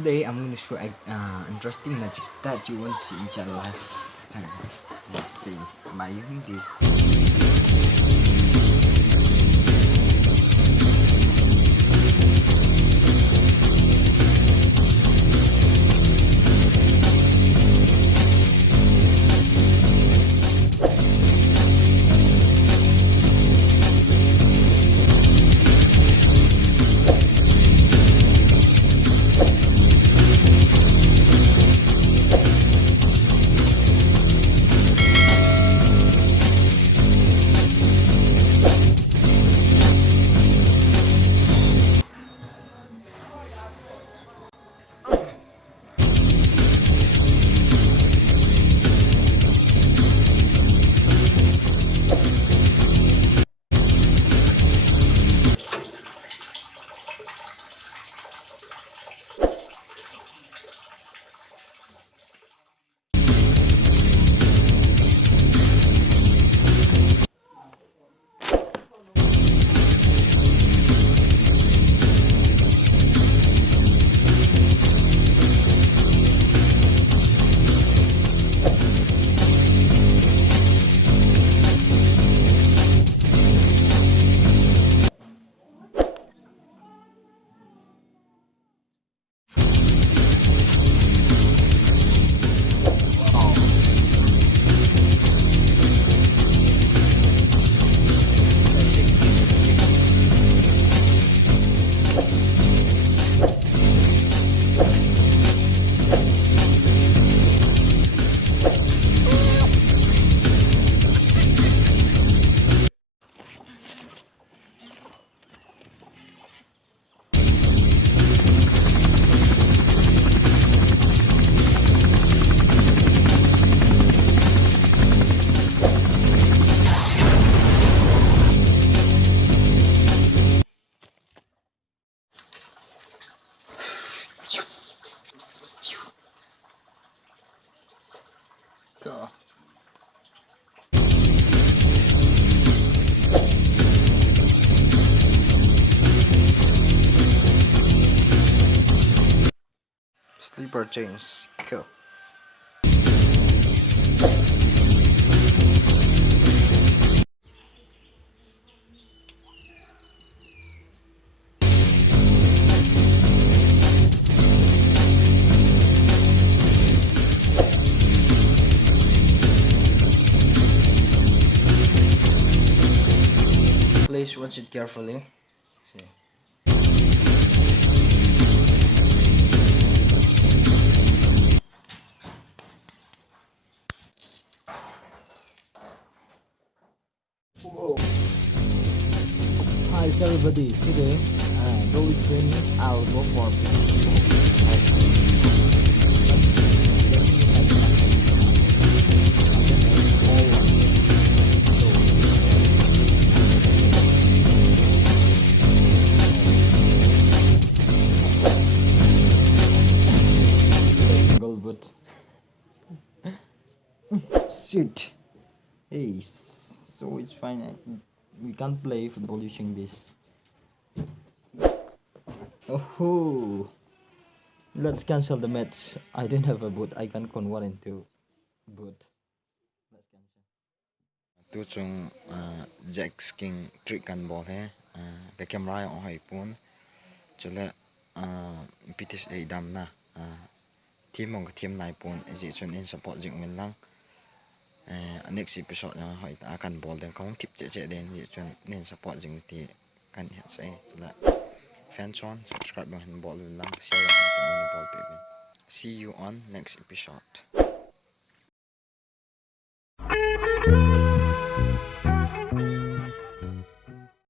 today I'm going to show interesting magic that you won't see in your lifetime. Let's see by using this. Cool. Sleeper change. Cool. Please watch it carefully. See. Whoa. Hi everybody, today though it's raining, I'll go for shoot. Hey, so it's fine. We can't play football using this. Oh, let's cancel the match. I don't have a boot. I can convert into boot. Let's cancel. Tu chung jack king trick kan ball he. Cái camera on hai pun. Chula pitis ai dam na. Team mong team nai pun. Is chun in support jing min lang. Next episode hỏi ta kan ball den kong tip che den ye chun nen support jing ti kan het sai la fan chon subscribe han ball lang share han ball baby. See you on next episode.